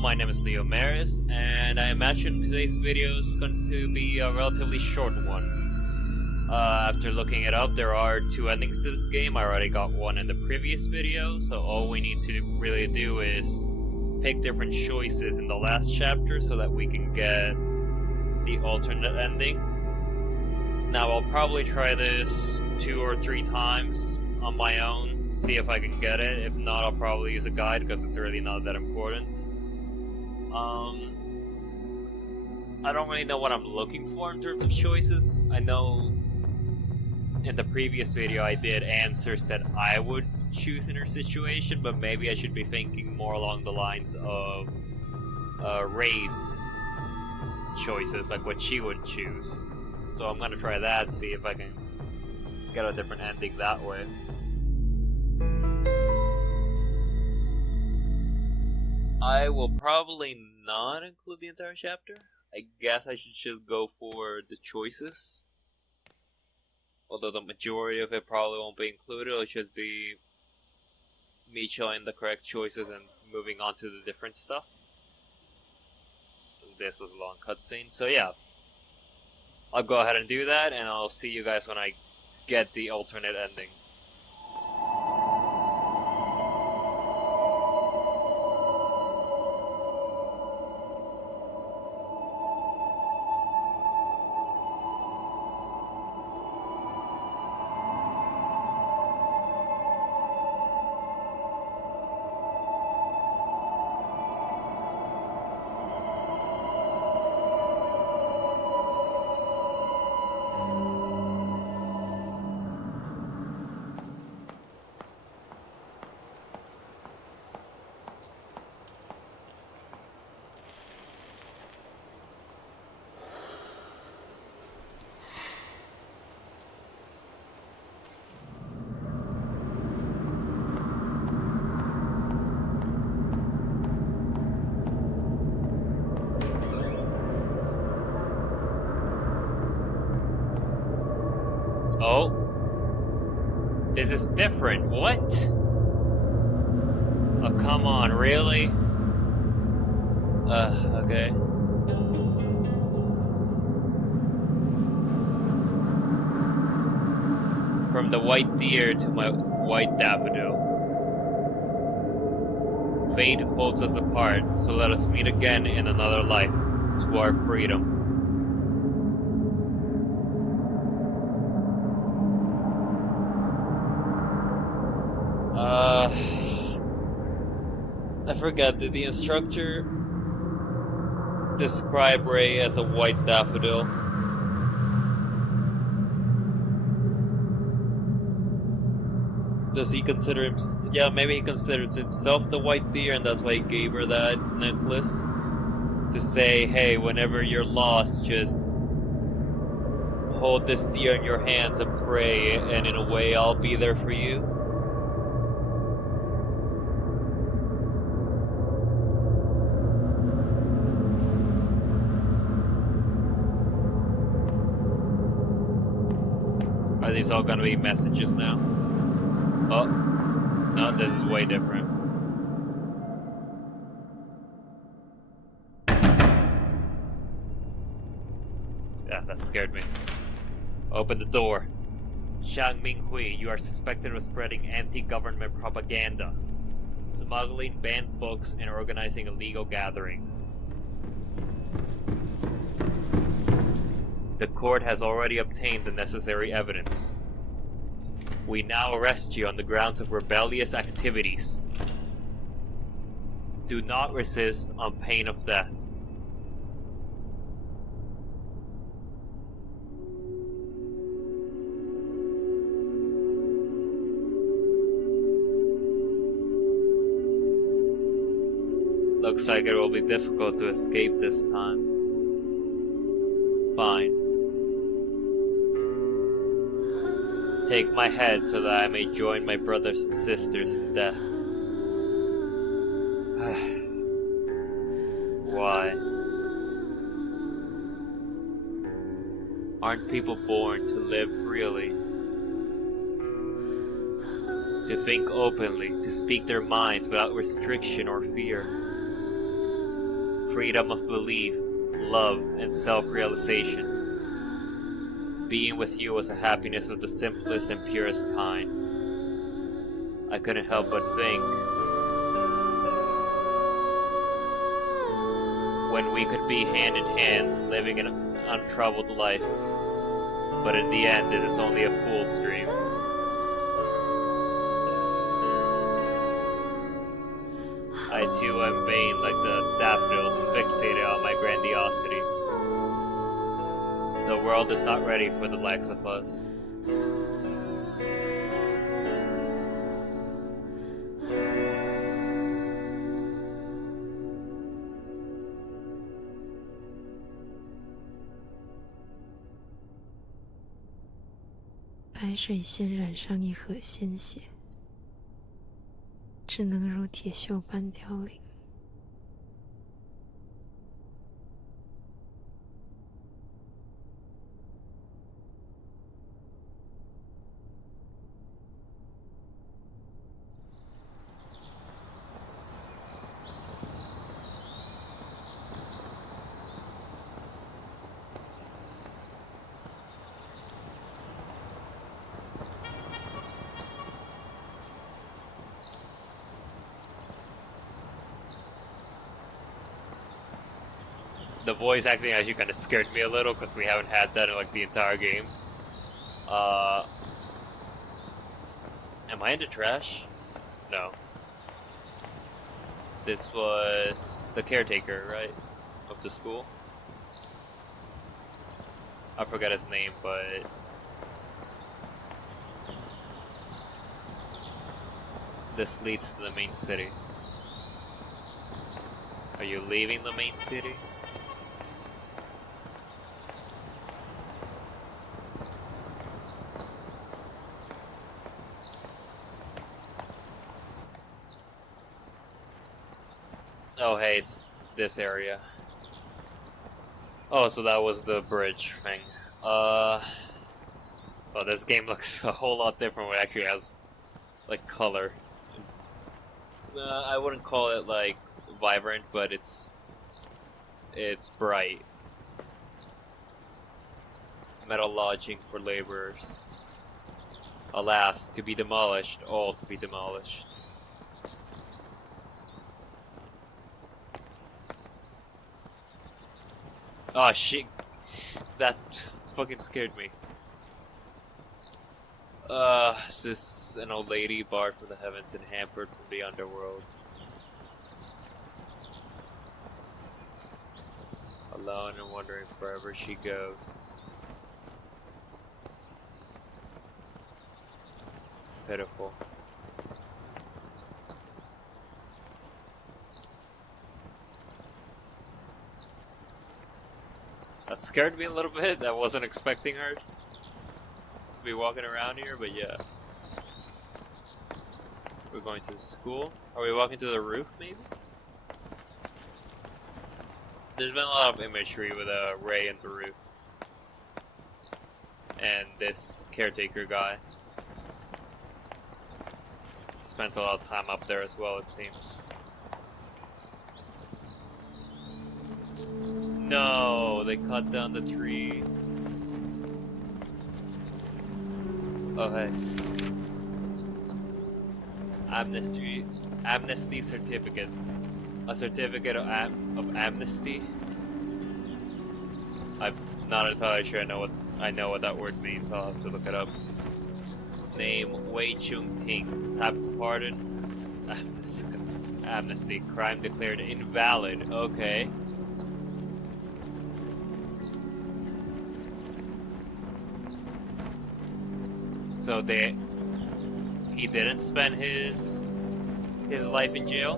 my name is Leo Maris, and I imagine today's video is going to be a relatively short one. After looking it up, there are two endings to this game. I already got one in the previous video, so all we need to really do is pick different choices in the last chapter so that we can get the alternate ending. Now, I'll probably try this 2 or 3 times on my own, see if I can get it. If not, I'll probably use a guide because it's really not that important. I don't really know what I'm looking for in terms of choices. I know in the previous video I did answers that I would choose in her situation, but maybe I should be thinking more along the lines of Ray's choices, like what she would choose. So I'm gonna try that, see if I can get a different ending that way. I will probably not include the entire chapter. I guess I should just go for the choices. Although the majority of it probably won't be included, it'll just be me showing the correct choices and moving on to the different stuff. This was a long cutscene, so yeah. I'll go ahead and do that, and I'll see you guys when I get the alternate ending. Oh. This is different. What? Oh, come on, really? Okay. From the white deer to my white daffodil. Fate holds us apart, so let us meet again in another life, to our freedom. I forgot, did the instructor describe Ray as a white daffodil? Does he consider himself... Yeah, maybe he considers himself the white deer and that's why he gave her that necklace. To say, hey, whenever you're lost, just hold this deer in your hands and pray, and in a way I'll be there for you. Are these all gonna be messages now? Oh, no, this is way different. Yeah, that scared me. Open the door. Xiang Minghui, you are suspected of spreading anti-government propaganda, smuggling banned books, and organizing illegal gatherings. The court has already obtained the necessary evidence. We now arrest you on the grounds of rebellious activities. Do not resist on pain of death. Looks like it will be difficult to escape this time. Fine. Take my head so that I may join my brothers and sisters in death. Why? Aren't people born to live freely? To think openly, to speak their minds without restriction or fear? freedom of belief, love, and self-realization. Being with you was a happiness of the simplest and purest kind. I couldn't help but think, when we could be hand in hand, living an untroubled life. But in the end, this is only a fool's dream. I too am vain like the daffodils, fixated on my grandiosity. The world is not ready for the likes of us.白水仙染上一河鲜血，只能如铁锈般凋零。The voice acting actually kind of scared me a little because we haven't had that in like the entire game. Am I into trash? No. This was the caretaker, right? Of the school? I forgot his name, but... this leads to the main city. Are you leaving the main city? Oh, hey, it's this area. Oh, so that was the bridge thing. Oh, this game looks a whole lot different when it actually has, like, color. I wouldn't call it, like, vibrant, but it's bright. Metal lodging for laborers. Alas, to be demolished, all to be demolished. Oh shit, that fucking scared me. Is this an old lady barred from the heavens and hampered from the underworld? Alone and wandering wherever she goes. Pitiful. That scared me a little bit. I wasn't expecting her to be walking around here, but yeah. We're going to the school. Are we walking to the roof, maybe? There's been a lot of imagery with Ray and the roof. And this caretaker guy. Spends a lot of time up there as well, it seems. No, they cut down the tree. Oh, hey. Amnesty certificate. A certificate of amnesty? I'm not entirely sure I know what that word means. I'll have to look it up. Name Wei Chung Ting. Type of pardon. Amnesty. Crime declared invalid. Okay. So he didn't spend his life in jail?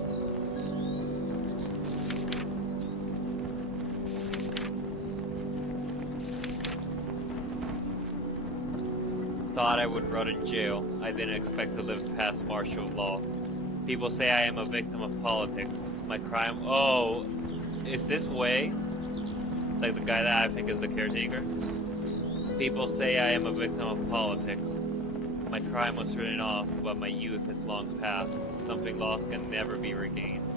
Thought I would rot in jail. I didn't expect to live past martial law. People say I am a victim of politics. My crime... Oh, is this Wei? Like the guy that I think is the caretaker? People say I am a victim of politics. My crime was written off, but my youth has long passed. Something lost can never be regained.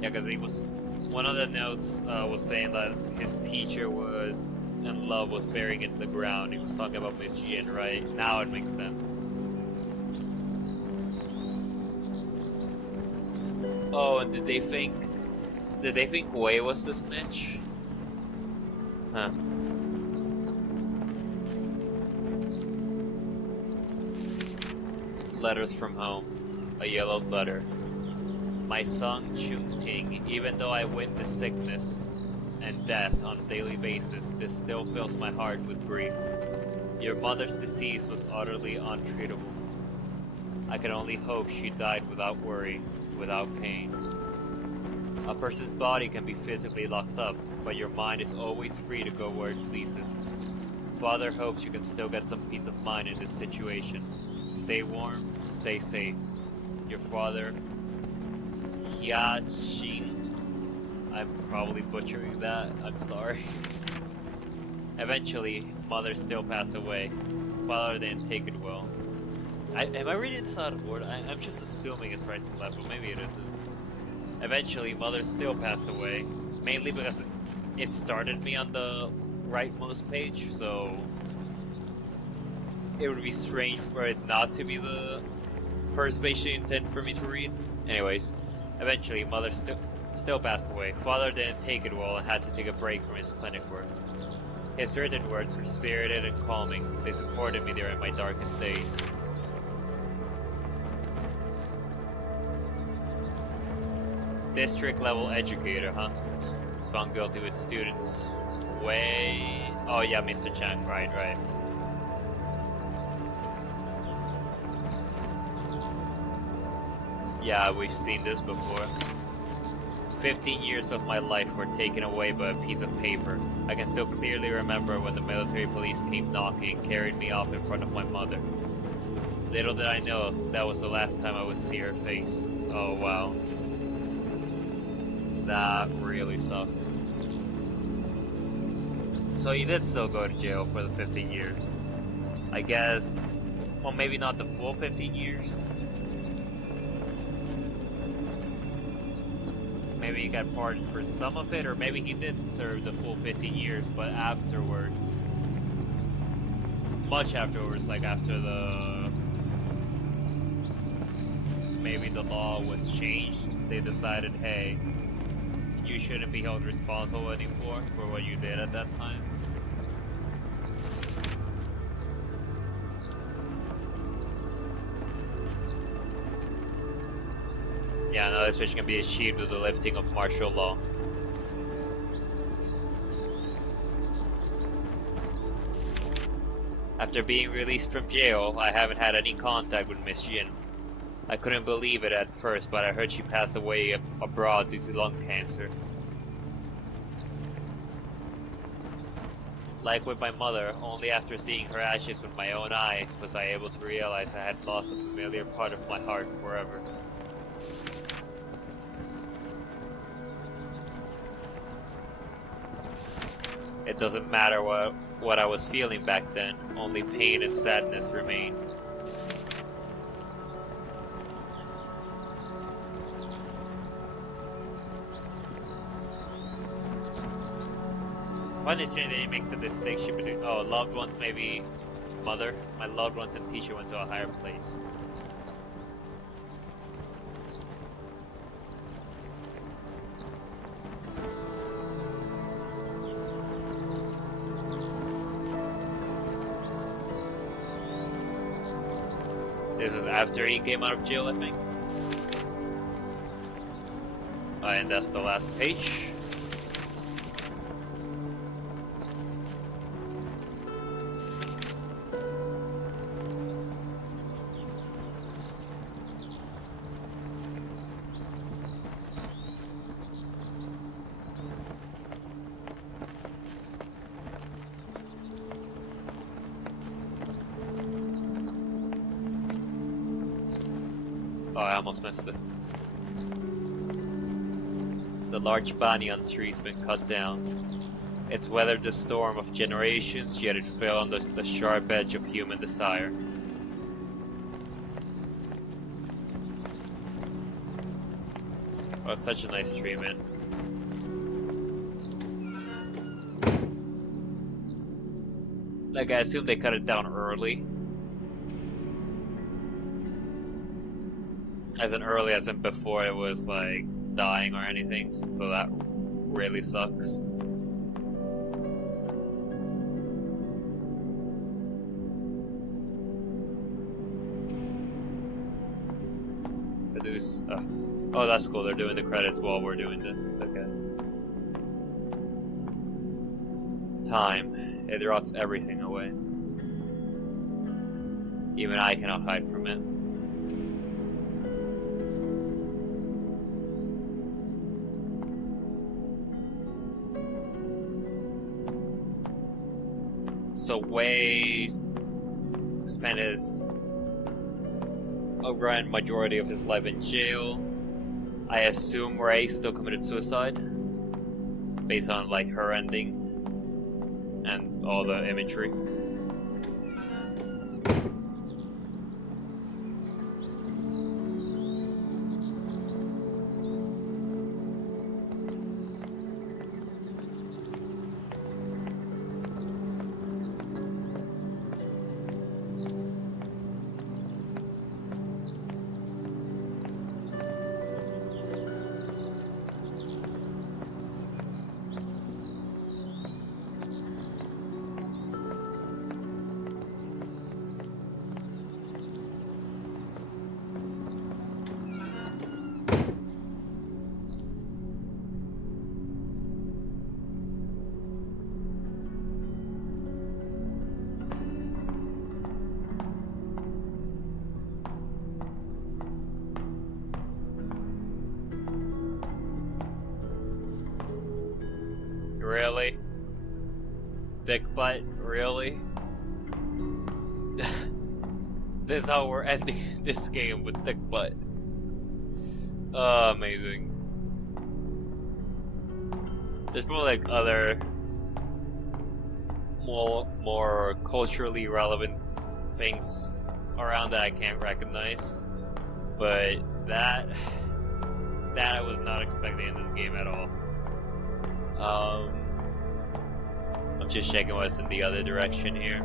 Yeah, because he was... One of the notes was saying that his teacher was in love with burying it in the ground. He was talking about Miss Jin, right? Now it makes sense. Oh, and did they think Wei was the snitch? Huh. Letters from home. A yellowed letter. My son Chung Ting, even though I witness sickness and death on a daily basis, this still fills my heart with grief. Your mother's disease was utterly untreatable. I can only hope she died without worry, without pain. A person's body can be physically locked up, but your mind is always free to go where it pleases. Father hopes you can still get some peace of mind in this situation. Stay warm, stay safe. Your father, Hyachin. I'm probably butchering that, I'm sorry. Eventually, mother still passed away. Father didn't take it well. Am I reading this out of order? I'm just assuming it's right to left, but maybe it isn't. Eventually, mother still passed away. Mainly because it started me on the rightmost page, so it would be strange for it not to be the first page they intended for me to read. Anyways, eventually, mother still passed away. Father didn't take it well and had to take a break from his clinic work. His written words were spirited and calming. They supported me during my darkest days. District level educator, huh? Was found guilty with students. Way... Oh yeah, Mr. Chang, right. Yeah, we've seen this before. 15 years of my life were taken away by a piece of paper. I can still clearly remember when the military police came knocking and carried me off in front of my mother. Little did I know that was the last time I would see her face. Oh wow. That really sucks. So you did still go to jail for the 15 years. I guess... Well, maybe not the full 15 years. Maybe he got pardoned for some of it, or maybe he did serve the full 15 years, but afterwards... Much afterwards, like after the... Maybe the law was changed, they decided, hey, you shouldn't be held responsible anymore for what you did at that time. Yeah, no, this can be achieved with the lifting of martial law. After being released from jail, I haven't had any contact with Miss Jin. I couldn't believe it at first, but I heard she passed away abroad due to lung cancer. Like with my mother, only after seeing her ashes with my own eyes was I able to realize I had lost a familiar part of my heart forever. It doesn't matter what I was feeling back then, only pain and sadness remained. One is that he makes a distinction between, oh, loved ones, maybe mother. My loved ones and teacher went to a higher place. This is after he came out of jail, I think. And that's the last page. Oh, I almost missed this. The large banyan tree's been cut down. It's weathered the storm of generations, yet it fell on the sharp edge of human desire. Oh, such a nice tree, man. Like, I assume they cut it down early. As in before it was, like, dying or anything, so that really sucks. Oh, that's cool. They're doing the credits while we're doing this. Okay. Time. It rots everything away. Even I cannot hide from it. So Wei spent a grand majority of his life in jail. I assume Ray still committed suicide, based on like her ending and all the imagery. Really? Dickbutt? Really? This is how we're ending this game, with Dickbutt. Oh, amazing. There's probably like other more culturally relevant things around that I can't recognize, but that I was not expecting in this game at all. I'm just checking what's in the other direction here.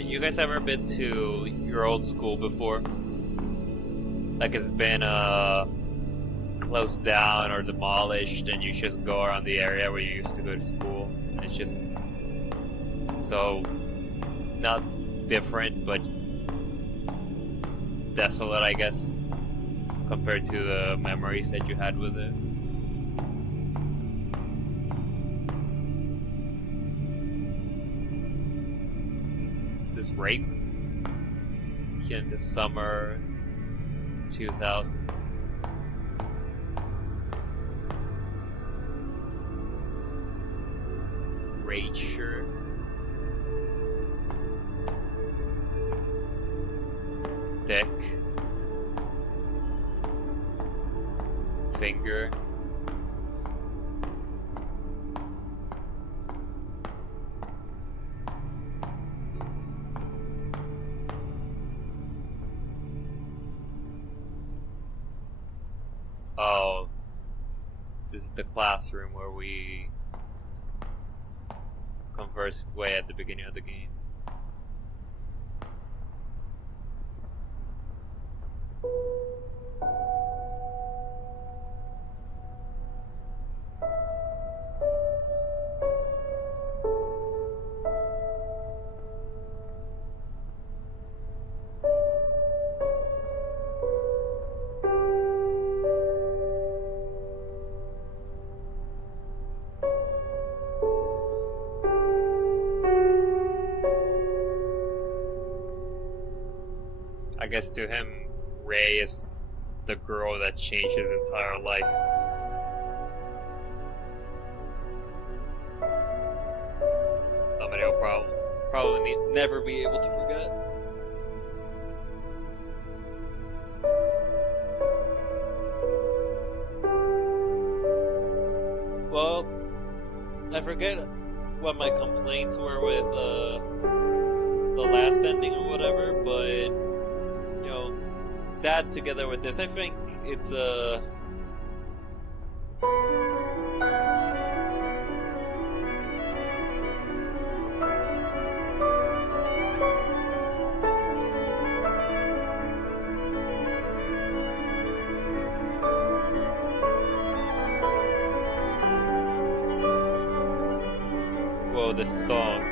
You guys ever been to your old school before? Like it's been closed down or demolished and you just go around the area where you used to go to school. And it's just so not different but desolate, I guess, compared to the memories that you had with it. This rape in the summer 2000s. Rager. Dick. Finger. Oh, this is the classroom where we conversed way at the beginning of the game. I guess to him, Ray is the girl that changed his entire life. probably never be able to forget. Well, I forget what my complaints were with the last ending or whatever, but you know, that together with this, I think it's whoa, this song.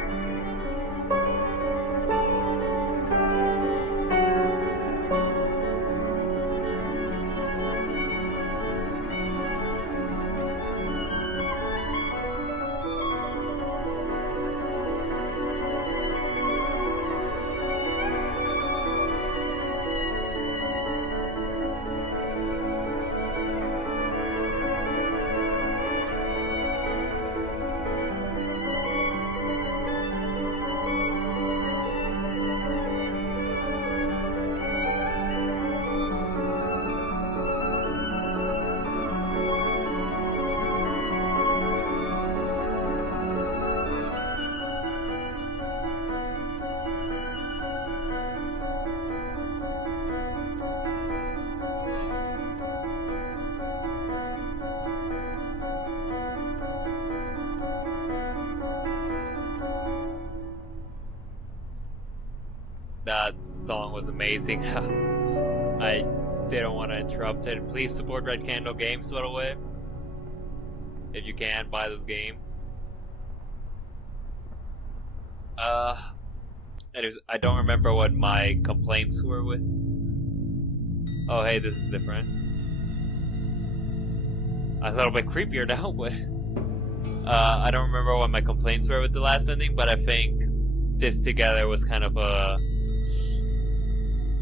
That song was amazing. I didn't want to interrupt it. Please support Red Candle Games, by the way. If you can, buy this game. Anyways, I don't remember what my complaints were with. Oh, hey, this is different. A little bit creepier now, but I don't remember what my complaints were with the last ending, but I think this together was kind of a...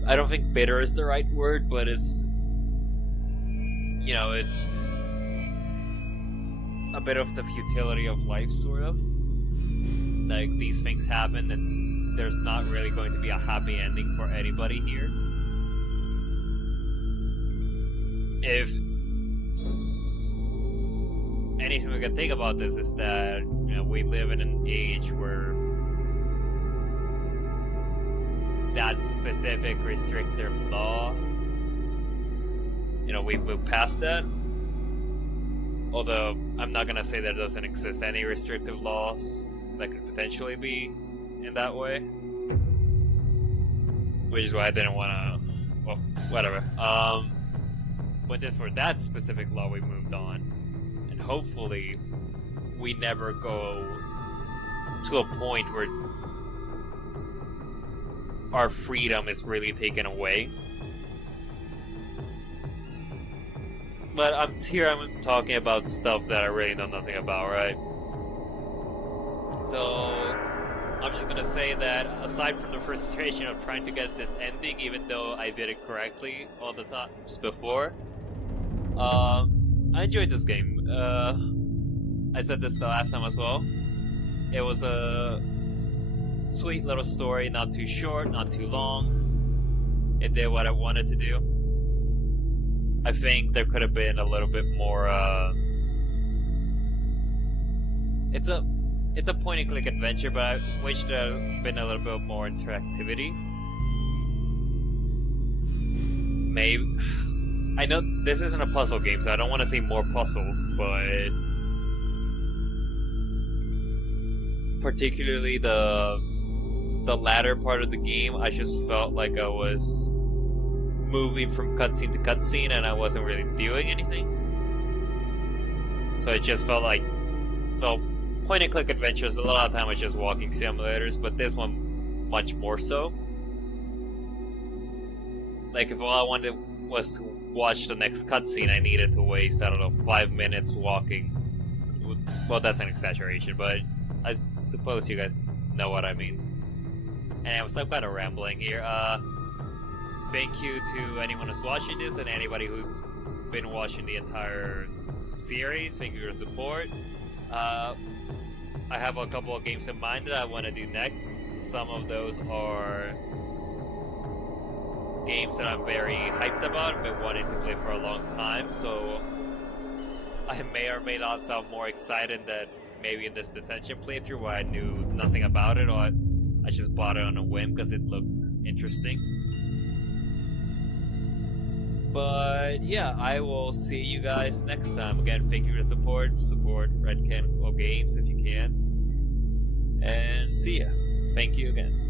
I don't think bitter is the right word, but it's... You know, it's... a bit of the futility of life, sort of. Like, these things happen and there's not really going to be a happy ending for anybody here. If... anything we can think about this is that, you know, we live in an age where that specific restrictive law, you know, we've moved past that. Although, I'm not gonna say there doesn't exist any restrictive laws that could potentially be in that way. Which is why I didn't wanna... well, whatever. But just for that specific law, we moved on. And hopefully, we never go to a point where our freedom is really taken away. But I'm talking about stuff that I really know nothing about, right? So I'm just gonna say that aside from the frustration of trying to get this ending, even though I did it correctly all the times before, I enjoyed this game. I said this the last time as well. It was a sweet little story, not too short, not too long. It did what I wanted to do. I think there could have been a little bit more, It's a point-and-click adventure, but I wish there had been a little bit more interactivity. Maybe... I know this isn't a puzzle game, so I don't want to say more puzzles, but... particularly the latter part of the game, I just felt like I was moving from cutscene to cutscene and I wasn't really doing anything. So it just felt like, well, point-and-click adventures, a lot of time was just walking simulators, but this one much more so. Like, if all I wanted was to watch the next cutscene, I needed to waste, I don't know, 5 minutes walking. Well, that's an exaggeration, but I suppose you guys know what I mean. And I'm so kind of rambling here. Thank you to anyone who's watching this and anybody who's been watching the entire series. Thank you for your support. I I have a couple of games in mind that I want to do next. Some of those are games that I'm very hyped about and been wanting to play for a long time, so I may or may not sound more excited than maybe in this Detention playthrough where I knew nothing about it, or I just bought it on a whim because it looked interesting. But yeah, I will see you guys next time. Again, thank you for the support. Support Red Can Games if you can. And see ya. Thank you again.